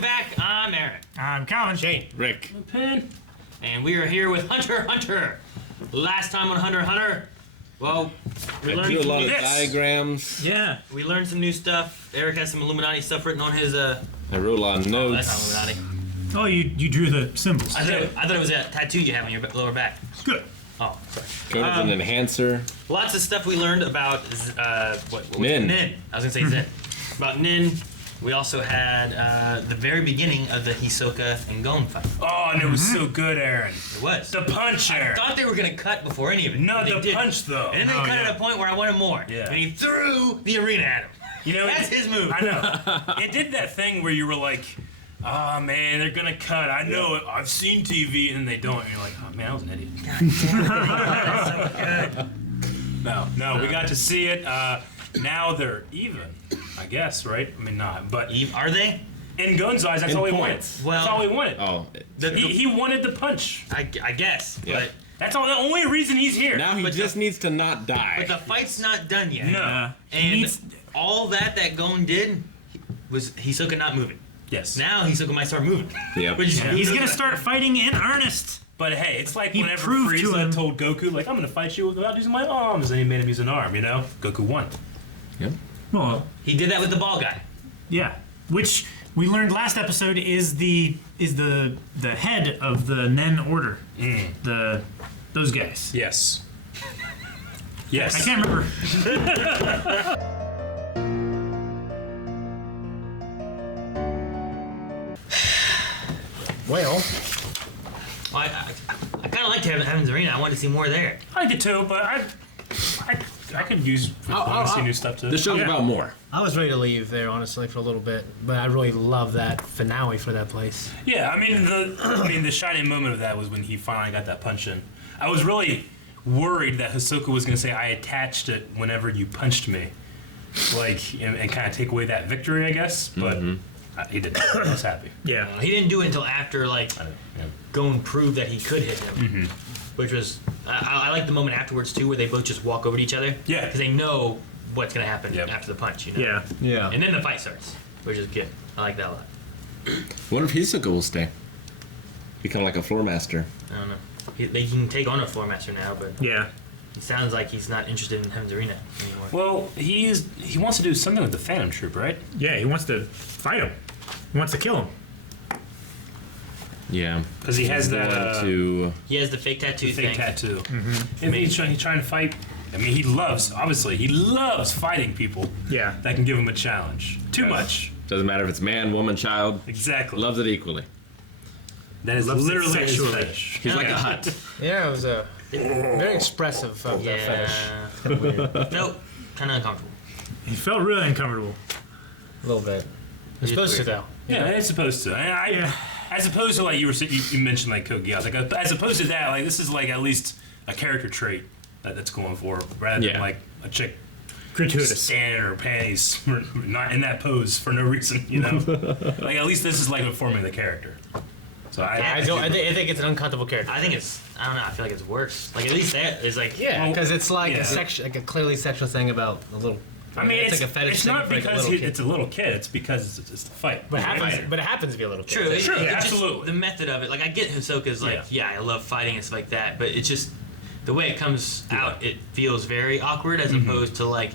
I'm back. I'm Aaron. I'm Calvin. Shane. Rick. Pin. And we are here with Hunter x Hunter. Last time on Hunter x Hunter, well, we I learned drew a some lot new of diagrams. Yeah. We learned some new stuff. Eric has some Illuminati stuff written on his. I wrote a lot of Oh, notes. that's not Illuminati. Oh, you drew the symbols. I thought it was a tattoo you have on your lower back. Good. Oh, sorry. Code is an enhancer. Lots of stuff we learned about what was Nin. it? Nin. I was gonna say Zen. About Nin. We also had the very beginning of the Hisoka and Gon fight. Oh, and it was so good, Aaron. It was. The punch, I Aaron. thought they were gonna cut before any of it. No, but they the didn't. punch, though. And then they Oh, cut yeah. at a point where I wanted more. Yeah. And he threw the arena at him. You know, That's his move. I know. It did that thing where you were like, oh, man, they're going to cut. I know it. I've seen TV, and then they don't. And you're like, oh, man, I was an idiot. That's so good. No, we got to see it. Now they're even, I guess, right? I mean, not. But Are they? in Gon's eyes, that's In all he points. wanted. Well- That's all he wanted. Oh. He wanted the punch. I guess. Yeah. But That's all. The only reason he's here. Now he But just needs to not die. the fight's not done yet. No. And all that Gon did was Hisoka not moving. Yes. Now Hisoka might start moving. Yep. Which is He's gonna start fighting in earnest. But hey, it's like He whenever proved to him. Frieza told Goku, like, I'm gonna fight you without using my arms, and he made him use an arm, you know? Goku won. Yep. Well, He did that with the ball guy. yeah. Which we learned last episode is the head of the Nen Order. Those guys. Yes. Yes. I can't remember. Well, I kind of liked Heaven's Arena. I wanted to see more there. I did too, but I could use want to see new stuff too. This show's about more. I was ready to leave there, honestly, for a little bit, but I really love that finale for that place. Yeah, I mean the shining moment of that was when he finally got that punch in. I was really worried that Hisoka was going to say, "I attached it whenever you punched me," like and kind of take away that victory, I guess. But he didn't. I was happy. Yeah. He didn't do it until after Yeah. Gon proved that he could hit him, which was I like the moment afterwards too, where they both just walk over to each other. Yeah. Because they know what's gonna happen Yep. after the punch. You know. Yeah. Yeah. And then the fight starts, which is good. I like that a lot. What if Hisoka will stay? Become like a floor master. I don't know. They can take on a floor master now, but Yeah. it sounds like he's not interested in Heaven's Arena anymore. Well, he wants to do something with the Phantom Troop, right? Yeah. He wants to fight him. He wants to kill him. Yeah. 'Cause he has He's that, going to... He has the fake tattoo Fake thing. tattoo. And he's trying to fight. I mean, he loves fighting people Yeah. that can give him a challenge. Too much. Doesn't matter if it's man, woman, child. Exactly. Loves it equally. That is Loves it literally his sexually. fetish. He's like a hut. Yeah, it was very expressive of that fetish. Yeah. Nope. Kind of uncomfortable. He felt really uncomfortable. A little bit. You're supposed to, though. Yeah, it's supposed to. As opposed to like you mentioned like Code Geass. Like as opposed to that, like this is like at least a character trait that's going for, rather than like a chick Gratuitous. standing in her panties, not in that pose for no reason. You know, like at least this is like informing the character. So I think it's an uncomfortable character. I think it's. I don't know. I feel like it's worse. Like at least that is like. Yeah, Well, because it's like yeah. like a clearly sexual thing about a little. I mean, it's like a fetish it's thing not for like a because little kid. it's a little kid. It's because it's a fight. But it happens. Fighter. But it happens to be a little kid. True. Sure, It just- absolutely. the method of it, like I get Hisoka's like, yeah, I love fighting and stuff like that, but it's just the way it comes out. It feels very awkward as opposed to like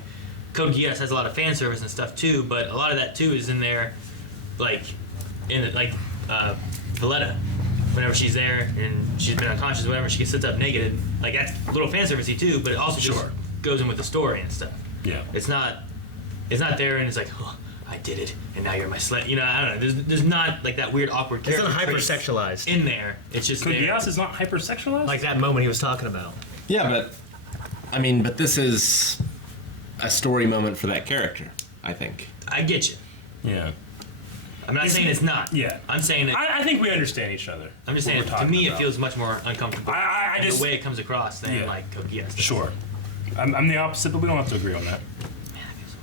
Code Geass has a lot of fan service and stuff too, but a lot of that too is in there, like Valletta. Whenever she's there and she's been unconscious, or whatever, she sits up naked. Like that's a little fan servicey too, but it also just Sure. goes in with the story and stuff. Yeah. It's not there and it's like, oh, I did it, and now you're my slut. You know, I don't know. There's not like that weird awkward It's character not traits hypersexualized. in there. It's just Code there. Geass is not hypersexualized. Like that moment he was talking about. Yeah, but this is a story moment for that character, I think. I get you. yeah. I'm not saying it's not. Yeah. I'm saying that. I think we understand each other. I'm just what saying we're to talking me about. it feels much more uncomfortable. I and just the way it comes across than Yeah. like Code Geass. Sure. I'm the opposite, but we don't have to agree on that. Man, that feels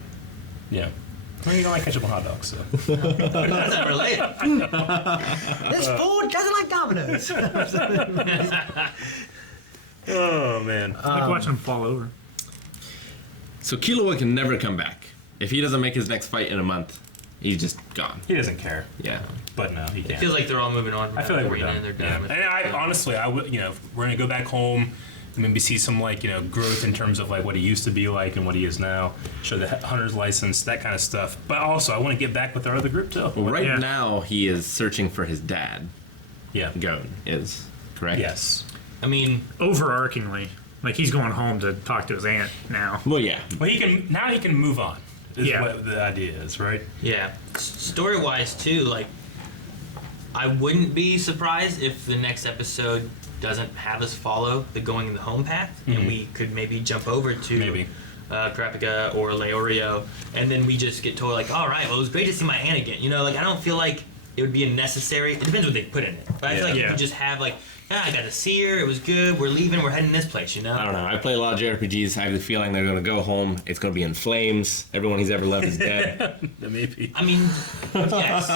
Yeah. Well, you don't like ketchup on hot dogs, so. weird. That's not related. This food doesn't like Domino's. Oh, man. I like watching him fall over. So Killua can never come back. If he doesn't make his next fight in a month, He's just gone. He doesn't care. Yeah. But no, he It can't. feels like they're all moving on. From I feel like that we're arena done. And they're Yeah. done with And I honestly, I would, if we're gonna go back home, maybe see some growth in terms of like what he used to be like and what he is now. Show the hunter's license, that kind of stuff. But also, I want to get back with our other group too. Well, right Yeah. now, he is searching for his dad. Yeah. Gon is, correct? Yes. I mean, Overarchingly, like he's going home to talk to his aunt now. Well, yeah. Well, he can move on. Is Yeah. what the idea is, right? yeah. Story wise too, like I wouldn't be surprised if the next episode doesn't have us follow the going in the home path, and we could maybe jump over to Maybe. Krapika or Leorio, and then we just get told like, all right, well, it was great to see my aunt again. Like I don't feel like it would be a necessary. It depends what they put in it, but I feel like you Yeah. could just have like, I got to see her. It was good. We're leaving. We're heading this place. I don't know. I play a lot of JRPGs. I have the feeling they're going to go home. It's going to be in flames. Everyone he's ever loved is dead. Maybe. I mean, yes.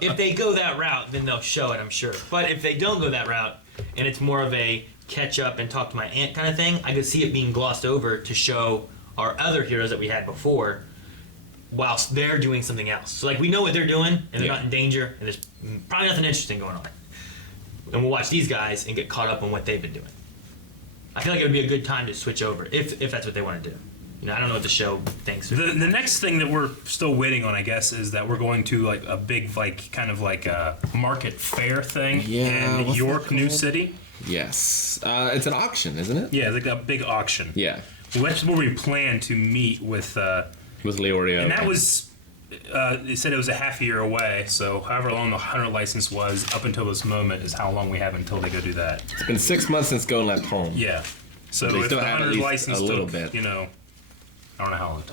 If they go that route, then they'll show it, I'm sure. But if they don't go that route, and it's more of a catch up and talk to my aunt kind of thing, I could see it being glossed over to show our other heroes that we had before, whilst they're doing something else. So like we know what they're doing, and they're Yeah. not in danger, and there's probably nothing interesting going on. And we'll watch these guys and get caught up on what they've been doing. I feel like it would be a good time to switch over if that's what they want to do. I don't know what the show thinks. The next thing that we're still waiting on, I guess, is that we're going to like a big kind of like a market fair thing Yeah, in what's York, that New called? City. Yes. It's an auction, isn't it? Yeah, like a big auction. Yeah. Well, that's where we plan to meet with. With Leorio. And that was, they said it was a half a year away, so however long the hunter license was up until this moment is how long we have until they go do that. It's been 6 months since Gon left home. Yeah. So They if still the have at hunter's least license a little took, bit. I don't know how long it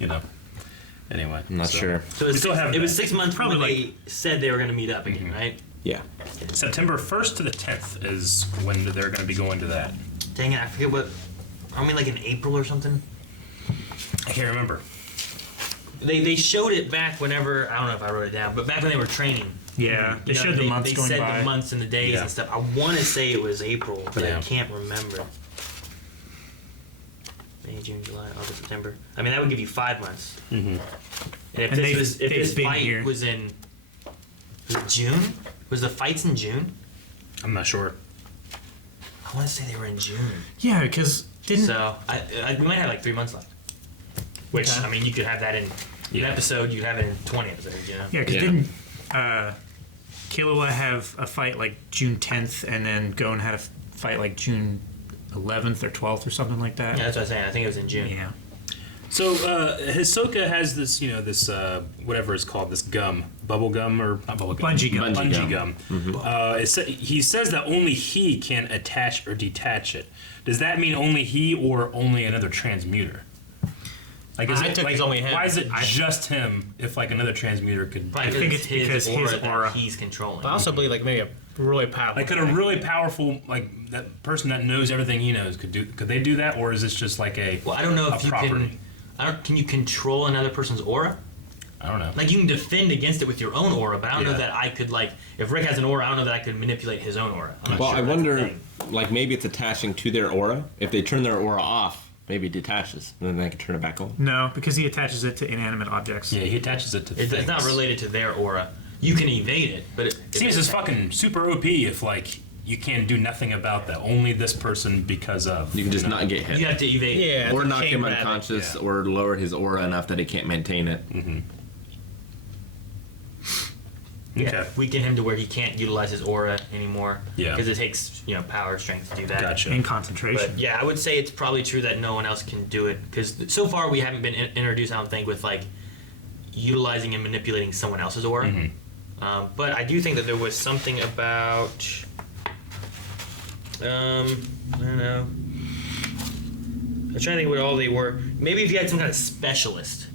took. Anyway. I'm not sure. So we still have it was that. 6 months Probably when they said they were going to meet up again, right? Yeah. September 1st to the 10th is when they're going to be going to that. Dang it, I forget what. Aren't we like in April or something? I can't remember. They showed it back whenever, I don't know if I wrote it down, but back when they were training. Yeah, they showed the months they going said by. the months and the days Yeah. and stuff. I want to say it was April, but Yeah. I can't remember. May, June, July, August, September. I mean, that would give you 5 months. Mm-hmm. And if And if they've this been fight here. was in June, was the fights in June? I'm not sure. I want to say they were in June. Yeah, because didn't So we might have like 3 months left. Which Okay. I mean, you could have that in an episode. You have it in 20 episodes. yeah, because Yeah. didn't Killua have a fight like June 10th, and then Gon had a fight like June 11th or 12th or something like that? Yeah, that's what I'm saying. I think it was in June. Yeah. So Hisoka has this, this whatever it's called, this gum, bubble gum or not bubble gum, Bungee gum. Bungee gum. He says that only he can attach or detach it. Does that mean only he or only another transmuter? Like, I took it's only him. Why is it just him? If like another transmuter could, Probably think it's because his aura. that he's controlling. But I also believe like maybe a really powerful. like, could a really powerful that person that knows everything he knows could they do that, or is this just like a Well, I don't know a if you property? can you control another person's aura? I don't know. Like you can defend against it with your own aura, but I don't know Yeah. that I could like if Rick has an aura, I don't know that I could manipulate his own aura. I'm not Well, sure I if that's a wonder, thing. like, maybe it's attaching to their aura. If they turn their aura off, maybe it detaches, and then they can turn it back on. No, because he attaches it to inanimate objects. Yeah, he attaches it to It's things. not related to their aura. You can evade it, but it Seems as fucking super OP if like you can do nothing about that. Only this person because of. You can just know? not get hit. You have to evade it. yeah, Or it's a knock chain him rabbit. unconscious, yeah. or lower his aura enough that he can't maintain it. Okay. Weaken him to where he can't utilize his aura anymore. Yeah. Because it takes power, strength to do that. Gotcha. And concentration. But yeah, I would say it's probably true that no one else can do it because so far we haven't been introduced, I don't think, with like utilizing and manipulating someone else's aura. But I do think that there was something about, I don't know. I'm trying to think what all they were. Maybe if you had some kind of specialist,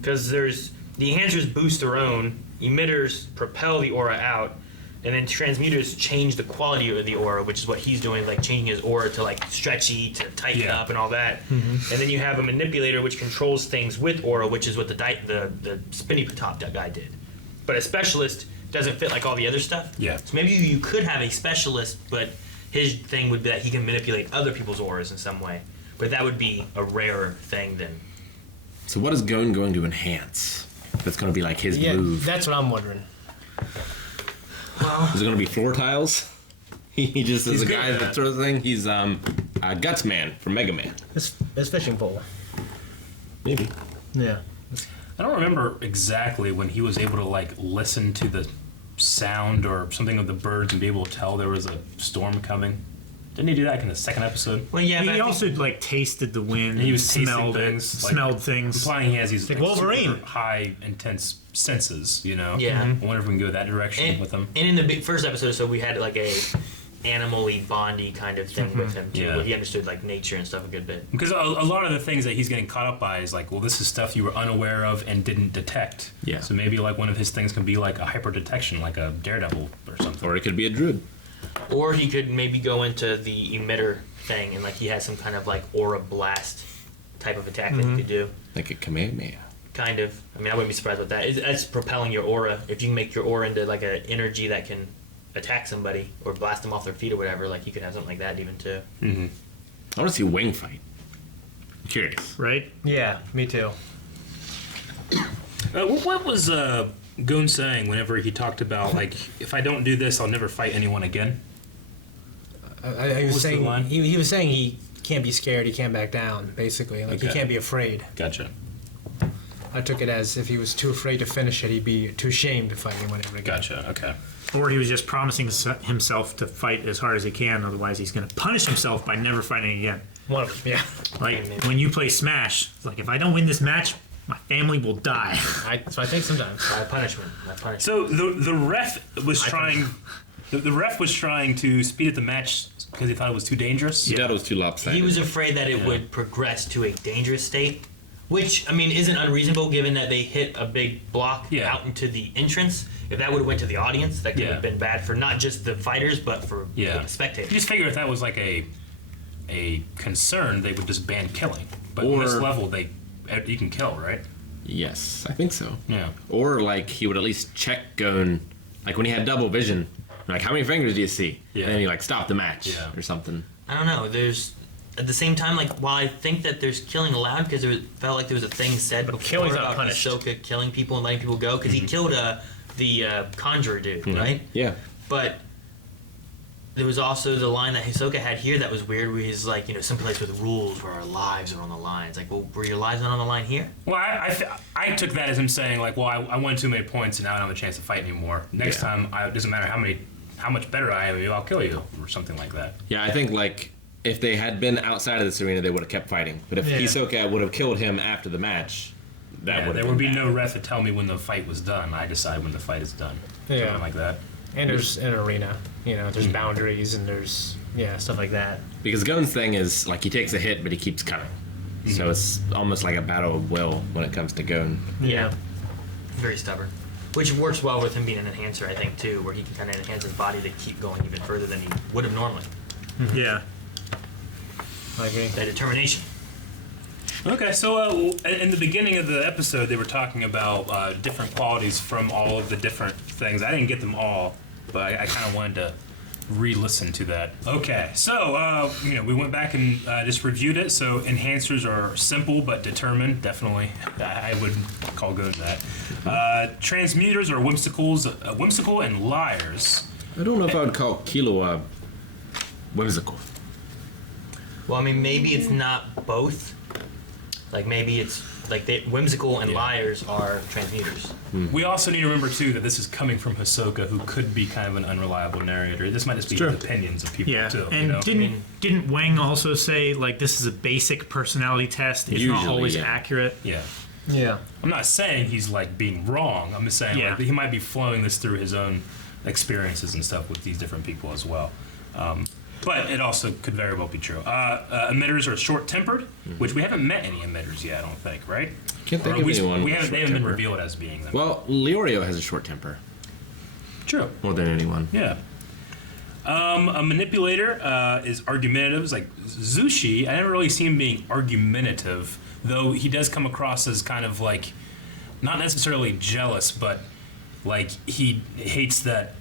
because there's the enhancers boost their own, emitters propel the aura out, and then transmuters change the quality of the aura, which is what he's doing, like changing his aura to like stretchy, to tighten Yeah. up, and all that. And then you have a manipulator which controls things with aura, which is what the spinny top guy did. But a specialist doesn't fit like all the other stuff. Yeah. So maybe you could have a specialist, but his thing would be that he can manipulate other people's auras in some way. But that would be a rarer thing than. So what is Gon going to enhance? that's going to be like his Yeah, move? that's what I'm wondering. Is it going to be floor tiles? He just is He's a good guy at that that. throws thing. He's Guts Man from Mega Man. His fishing pole. Maybe. Yeah. I don't remember exactly when he was able to like listen to the sound or something of the birds and be able to tell there was a storm coming. Didn't he do that in the second episode? Well, yeah, but I He think- also like tasted the wind. He was tasting smelled things, it, like, smelled things. Implying he has these Like Wolverine. super high, intense senses, you know? Yeah. I wonder if we can go that direction with him. And in the first episode, so we had like a animal-y, bondy kind of thing with him too. Yeah. Where he understood like nature and stuff a good bit. Because a lot of the things that he's getting caught up by is like, well, this is stuff you were unaware of and didn't detect. Yeah. So maybe like one of his things can be like a hyper detection, like a daredevil or something. Or it could be a druid. Or he could maybe go into the emitter thing and like he has some kind of like aura blast type of attack that he could do. Like a Kamehameha. Kind of. I mean, I wouldn't be surprised with that. That's propelling your aura. If you can make your aura into like an energy that can attack somebody or blast them off their feet or whatever, like you could have something like that even too. Mm-hmm. I want to see Wing fight. I'm curious. Right? Yeah, me too. What was Goon saying whenever he talked about like, if I don't do this, I'll never fight anyone again? He What was was the saying line? he was saying he can't be scared, he can't back down, basically. Like he Okay. can't be afraid. Gotcha. I took it as if he was too afraid to finish it, he'd be too ashamed to fight anyone ever again. Gotcha. Okay. Or he was just promising himself to fight as hard as he can, otherwise he's going to punish himself by never fighting again. One of them, yeah. Like when you play Smash, it's like if I don't win this match, my family will die. So I think sometimes. My punishment. So the ref was trying. The ref was trying to speed up the match because he thought it was too dangerous. He thought it was too lopsided. He was afraid that it would progress to a dangerous state, which I mean isn't unreasonable given that they hit a big block Yeah. out into the entrance. If that would have went to the audience, that could Yeah. have been bad for not just the fighters but for Yeah. the You spectators. just figure if that was like a concern, they would just ban killing. But on this Or- level, you can kill, right? Yes, I think so. Yeah. Or like he would at least check Gon, like when he had double vision, like how many fingers do you see? Yeah. And then he like stop the match Yeah. or something. I don't know. There's at the same time, like while I think that there's killing allowed because felt like there was a thing said before killing's not about punished. Hisoka killing people and letting people go because he killed the conjurer dude, right? Yeah. But there was also the line that Hisoka had here that was weird, where he's like, you know, someplace with rules where our lives are on the line. It's like, well, were your lives not on the line here? Well, I took that as him saying like, well, I won too many points and now I don't have a chance to fight anymore. Next Yeah. time, it doesn't matter how much better I am, I'll kill you or something like that. Yeah, I think like if they had been outside of this arena, they would have kept fighting. But if Yeah. Hisoka would have killed him after the match, that Yeah, would there would be no ref to tell me when the fight was done. I decide when the fight is done. Yeah. Something like that. And there's an arena, you know, there's boundaries and there's, stuff like that. Because Gon's thing is like he takes a hit, but he keeps coming. So it's almost like a battle of will when it comes to Gon. Yeah. Very stubborn. Which works well with him being an enhancer, I think, too, where he can kind of enhance his body to keep going even further than he would have normally. Yeah. I agree. That determination. Okay, so in the beginning of the episode, they were talking about different qualities from all of the different things. I didn't get them all, but I kind of wanted to re-listen to that. Okay, so we went back and just reviewed it. So enhancers are simple but determined. Definitely, I would call Gon that. Transmuters are whimsical and liars. I don't know if I would call Killua whimsical. Well, I mean, maybe it's not both. Like, maybe it's like whimsical and liars are transmuters. We also need to remember too that this is coming from Hisoka, who could be kind of an unreliable narrator. This might just be True. his opinions of people Yeah. too. And you know? didn't Wang also say like this is a basic personality test? It's not Usually, always yeah. accurate. Yeah. Yeah. I'm not saying he's like being wrong. I'm just saying Yeah. like, he might be flowing this through his own experiences and stuff with these different people as well. But it also could very well be true. Emitters are short-tempered, which we haven't met any emitters yet, I don't think, right? Can't think Or at of least anyone we with haven't. They short haven't been temper. revealed as being them. Well, Leorio has a short temper True. more than anyone. Yeah. A manipulator is argumentative. It's like Zushi, I never really see him being argumentative, though he does come across as kind of like, not necessarily jealous, but like he hates that,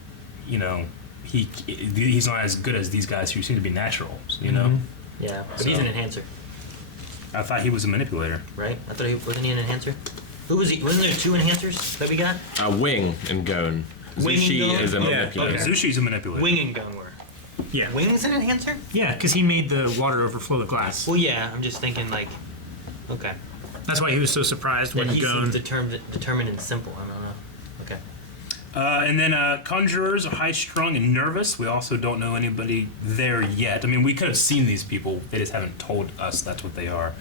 he's not as good as these guys who seem to be naturals, you know? Yeah, but he's So- an enhancer, I thought he was a manipulator. right? I thought wasn't he an enhancer? Who was he? Wasn't there 2 enhancers that we got? Wing and Gon. Wing and Zushi Gon? is a Yeah, manipulator. okay. Zushi's a manipulator. Wing and Gun were. Yeah. Wing's an enhancer? Yeah, because he made the water overflow the glass. Well, yeah. I'm just thinking like, okay. That's why he was so surprised when That he Gon. seems determined and simple. I don't know. Okay. And then conjurers are high-strung and nervous. We also don't know anybody there yet. I mean, we could have seen these people. They just haven't told us that's what they are.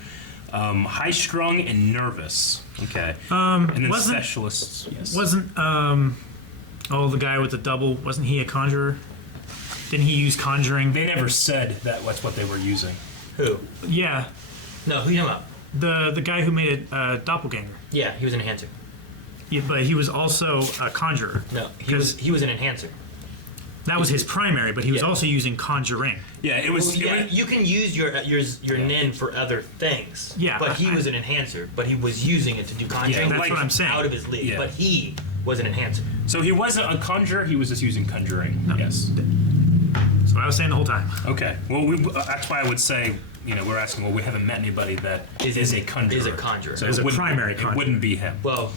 High-strung and nervous. Okay. And then wasn't- specialists. Yes. Wasn't the guy with the double? Wasn't he a conjurer? Didn't he use conjuring? They never said that that's what they were using. Who? Yeah, No, who you talking about? the guy who made a doppelganger. Yeah, he was an enhancer. Yeah, but he was also a conjurer. No, he was an enhancer. That was his primary, but he was Yeah. also using conjuring. Yeah, it was. Yeah, you can use your nin for other things. Yeah, but he was an enhancer. But he was using it to do conjuring. Yeah, That's what I'm saying. Out of his league. Yeah. But he was an enhancer. So he wasn't a conjurer. He was just using conjuring. Yes. That's what I was saying the whole time. Okay. Well, that's why I would say, we're asking. Well, we haven't met anybody that is a conjurer. Is a conjurer. So Is it a wouldn't- primary It conjurer. wouldn't be him. Well,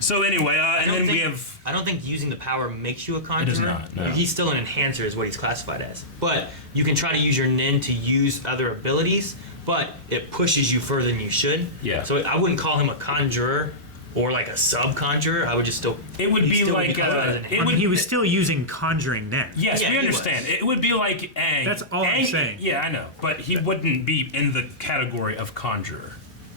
So anyway, I and don't then think, we have. I don't think using the power makes you a conjurer. does not, no. He's still an enhancer, is what he's classified as. But you can try to use your nin to use other abilities, but it pushes you further than you should. Yeah. So I wouldn't call him a conjurer or like a sub conjurer. I would just still. It would he'd be still like. classified as an It I mean, would. he was still using conjuring then. Yes, Yeah, we he understand. It would be like Aang. That's all I'm saying. Yeah, I know, but he wouldn't be in the category of conjurer.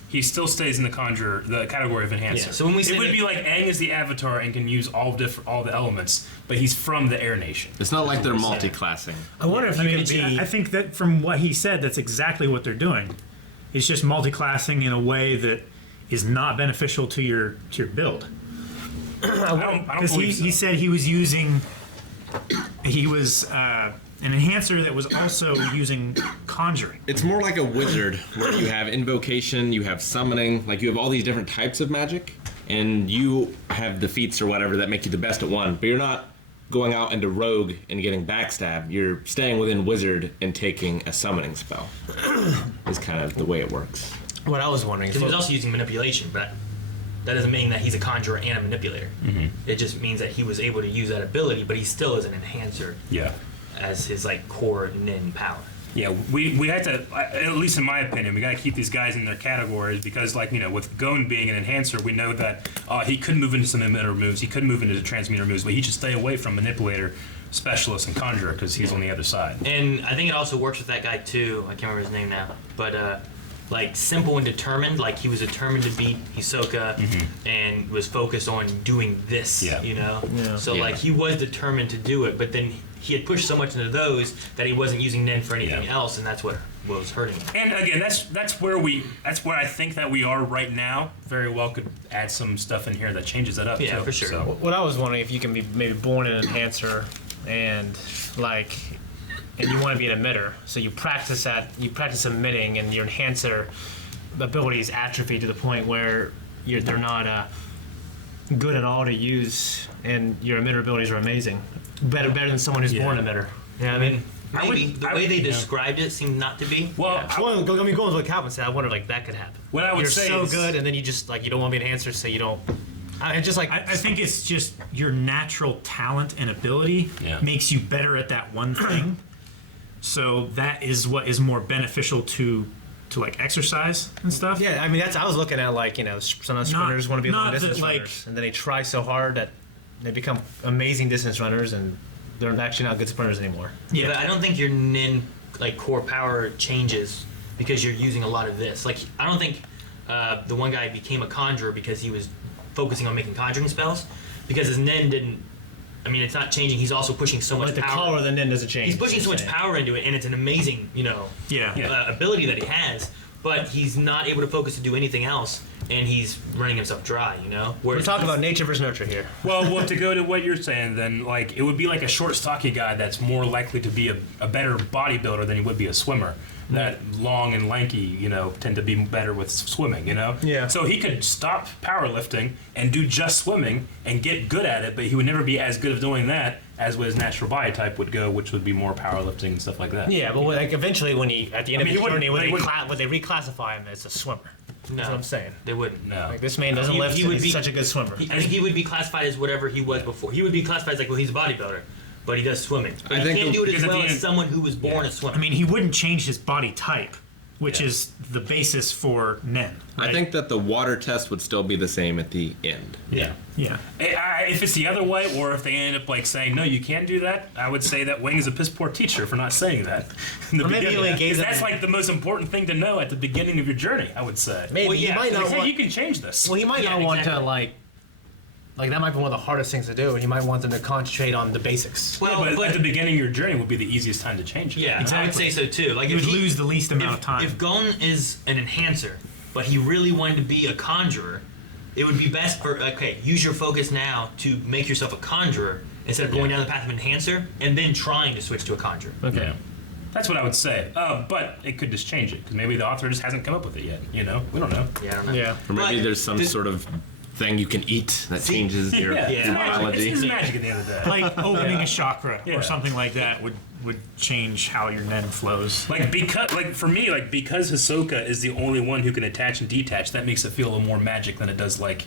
He still stays in the category of enhancer. Yeah, so when we say it would that- be like Aang is the avatar and can use all the elements, but he's from the Air Nation. It's not like they're That's what we're multi-classing. I wonder if I you mean, can be. I think that from what he said, that's exactly what they're doing. It's just multi-classing in a way that is not beneficial to your build. I don't Because believe so. he said he was using, he was an enhancer that was also using conjuring. It's more like a wizard where you have invocation, you have summoning, like you have all these different types of magic, and you have the feats or whatever that make you the best at one, but you're not going out into rogue and getting backstab. You're staying within wizard and taking a summoning spell. Is kind of the way it works. What I was wondering. Because he was also using manipulation, but that doesn't mean that he's a conjurer and a manipulator. It just means that he was able to use that ability, but he still is an enhancer Yeah. as his like core nin power. Yeah, we had to, at least in my opinion, we got to keep these guys in their categories because, with Gon being an enhancer, we know that he could move into some emitter moves, he could move into the transmuter moves, but he should stay away from manipulator, specialist, and conjurer because he's on the other side. And I think it also works with that guy too. I can't remember his name now, but like simple and determined. Like he was determined to beat Hisoka, and was focused on doing this. Yeah. Yeah. So Yeah. like he was determined to do it, but then he had pushed so much into those that he wasn't using Nen for anything Yeah. else, and that's what was hurting him. And again, that's where I think that we are right now. Very well could add some stuff in here that changes that up. Yeah, too. for sure. So, What I was wondering if you can be maybe born an enhancer and and you want to be an emitter, so you practice emitting, and your enhancer abilities atrophy to the point where they're not good at all to use, and your emitter abilities are amazing, better than someone who's born an emitter. Yeah, I mean. Maybe the way they described it seemed not to be. well, Well, going with what Calvin said, I wonder that could happen. What I would You're say so is- good, and then you just you don't want to be an enhancer, so you don't. It's just like I think it's just your natural talent and ability Yeah. makes you better at that one thing. So that is what is more beneficial to like exercise and stuff. yeah. I mean, I was looking at some sprinters want to be long not that, distance like- runners, and then they try so hard that they become amazing distance runners, and they're actually not good sprinters anymore. Yeah, but I don't think your Nin like core power changes because you're using a lot of this. Like I don't think the one guy became a conjurer because he was focusing on making conjuring spells, because his Nin didn't. I mean, it's not changing. He's also pushing so much Like the power. color of the nin doesn't change. He's pushing so much Saying. power into it, and it's an amazing, Yeah. ability that he has. But he's not able to focus to do anything else, and he's running himself dry. We're talking about nature versus nurture here. well, to go to what you're saying, then it would be like a short, stocky guy that's more likely to be a better bodybuilder than he would be a swimmer. That long and lanky, tend to be better with swimming, Yeah. So he could stop powerlifting and do just swimming and get good at it, but he would never be as good at doing that as what his natural body type would go, which would be more powerlifting and stuff like that. Yeah, but eventually, at the end I mean, of he the journey, wouldn't- when they reclassify him as a swimmer. That's what I'm saying. they wouldn't. No. Like this man doesn't lift. He's such a good swimmer. I think he would be classified as whatever he was before. He would be classified as like, well, he's a bodybuilder, but he does swimming. But he can't do it as because at well the as end- someone who was born a swimmer. I mean, he wouldn't change his body type, which is the basis for Nen. Right? I think that the water test would still be the same at the end. Yeah. Yeah. If it's the other way, or if they end up like saying no, you can't do that, I would say that Wing is a piss poor teacher for not saying that. In the Or maybe beginning. he gave 'Cause them- that's like the most important thing to know at the beginning of your journey. I would say. Maybe Well, he yeah, might so not Like, hey, want. you can change this. Well, he might Yeah, not want to exactly. like that might be one of the hardest things to do, and he might want them to concentrate on the basics. well, but at the beginning of your journey would be the easiest time to change it. yeah, I would Exactly. say so too. Like You if would he, lose the least amount of time. If Gon is an enhancer, but he really wanted to be a conjurer, it would be best for use your focus now to make yourself a conjurer instead of going down the path of enhancer and then trying to switch to a conjurer. Okay. Yeah. That's what I would say. But it could just change it because maybe the author just hasn't come up with it yet. You know, we don't know. Yeah, I don't know. Yeah. Or maybe But there's some the- sort of thing you can eat that changes your Yeah, it's magic. biology. It's magic at the end of the day. Like opening a chakra Yeah. or something like that would change how your Nen flows. For me, because Hisoka is the only one who can attach and detach, that makes it feel a little more magic than it does like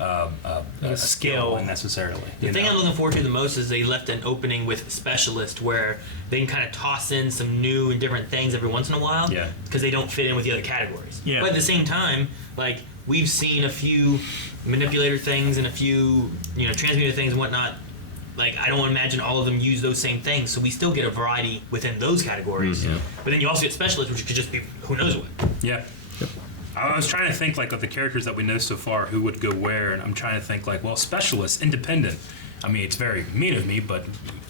a skill necessarily. The thing I'm looking forward to the most is they left an opening with specialist where they can kind of toss in some new and different things every once in a while. Yeah. Because they don't fit in with the other categories. Yeah. But at the same time, like we've seen a few manipulator things and a few transmuter things and whatnot. Like I don't want to imagine all of them use those same things, so we still get a variety within those categories. But then you also get specialists, which could just be who knows what. Yeah. I was trying to think like of the characters that we know so far who would go where, and I'm trying to think like, well, specialist, independent. I mean, it's very mean of me, but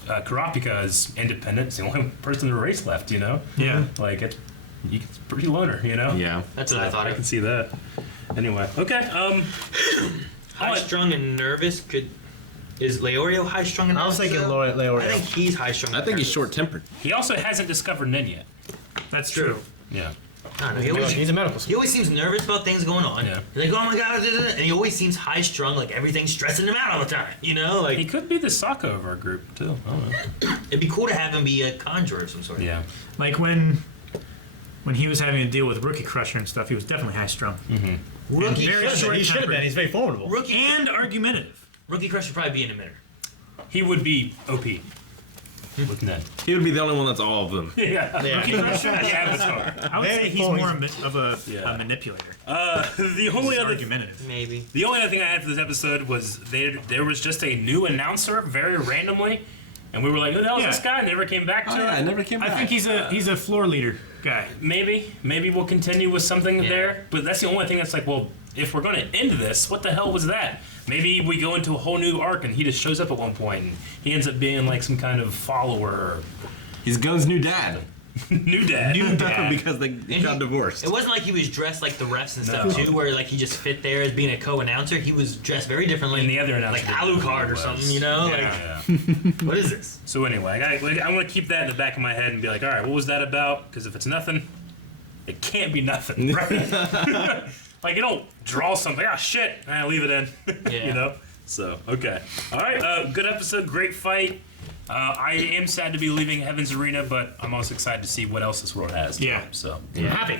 Kurapika is independent. It's the only person in the race left, you know? Yeah. Like, it's pretty loner, you know? Yeah. That's what I thought I of. can see that. Anyway, okay. High strung and nervous is Leorio high strung and I nervous? was thinking though? Leorio. I think he's high strung. I think he's short-tempered. He also hasn't discovered Nen yet. That's true. Yeah. I don't know. He's a medical He school. always seems nervous about things going on. Yeah. He's like, oh my god, and he always seems high strung, like everything's stressing him out all the time. You know, like He could be the Sokka of our group, too. I don't know. it'd be cool to have him be a conjurer of some sort. Yeah. Like when he was having to deal with Rookie Crusher and stuff, he was definitely high strung. Rookie Very Crusher. short He should have been. He's very formidable. Rookie And argumentative. Rookie Crusher would probably be an emitter. He would be OP with Nen. He would be the only one that's all of them. Yeah. Rookie Crusher? That's Avatar. I would Very say he's cool. more of a Yeah. manipulator. The only He's other argumentative. Maybe. The only other thing I had for this episode was there was just a new announcer very randomly, and we were like, who the hell is Yeah. this guy? Never came back to Oh, it. yeah, I never came back. I think he's a floor leader guy. Maybe we'll continue with something there, but that's the only thing that's like, well, if we're going to end this, what the hell was that? Maybe we go into a whole new arc and he just shows up at one point and he ends up being like some kind of follower or He's Gun's new dad. new dad. Because they got divorced. It wasn't like he was dressed like the refs and stuff No. too, where like he just fit there as being a co-announcer. He was dressed very differently. And the other announcer like didn't know Alucard who he or was. something, you know? Yeah. Like, what is this? So anyway, I want to keep that in the back of my head and be like, all right, what was that about? Because if it's nothing, it can't be nothing, right? Like you don't draw something. Ah, shit. I leave it in. Yeah. You know. So okay. All right. Good episode. Great fight. I am sad to be leaving Heaven's Arena, but I'm also excited to see what else this world has. Yeah. So I'm happy.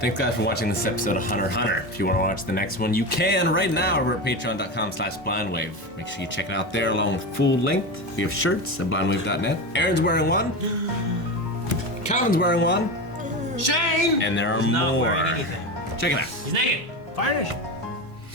Thanks guys for watching this episode of Hunter x Hunter. If you want to watch the next one, you can right now over at patreon.com/blindwave. Make sure you check it out there along with full length. We have shirts at blindwave.net. Aaron's wearing one. Calvin's wearing one. Shane! And there are Not more. wearing anything. Check it out. He's naked. Fire Nation.